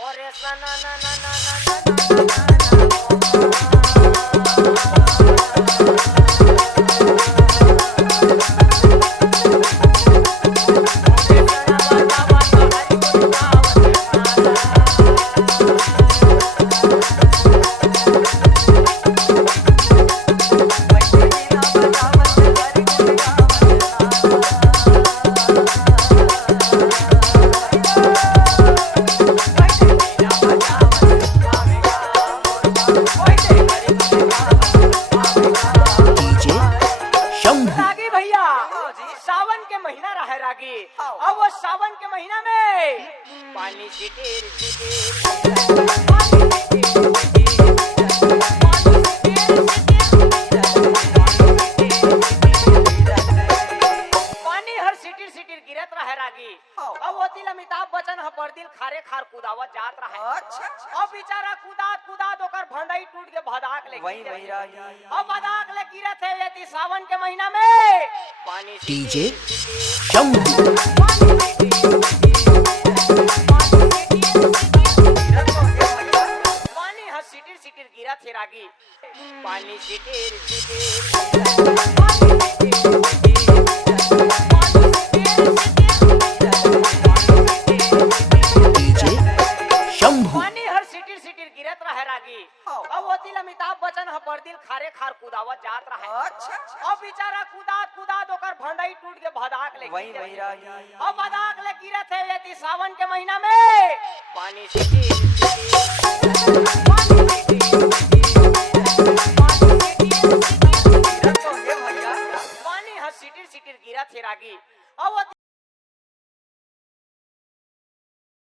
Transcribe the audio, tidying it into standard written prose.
मोरे सना ना ना ना ना ना रागी भैया सावन के महीना रहा है रागी। अब वो सावन के महीना में पानी पानी हर सिटिर सिटिर गिरत रहा है रागी। अब वो दिल अमिताभ बच्चन ह पर दिल खारे खार कुदावत जात रहा है। अब बेचारा कुदात कुदात ओकर भंडाई टूट के भदाक ले अब भदाक ले गिरत है यदि सावन के महीना में पानी डीजे शंभू पानी हर सिटिर सिटिर गिरत है रागी। पानी सिटिर डीजे शंभू पानी हर सिटिर सिटिर गिरत रहा है रागी। अब वो दिल अमिताभ बच्चन ह पर दिल खारे खार कुदावत जात रहा है। अब बेचारा कुदात कुदात ओकर भंडाई टूट के भदाक ले अब भदाक ले गिरत है यदि सावन के महीना में पानी सिटिर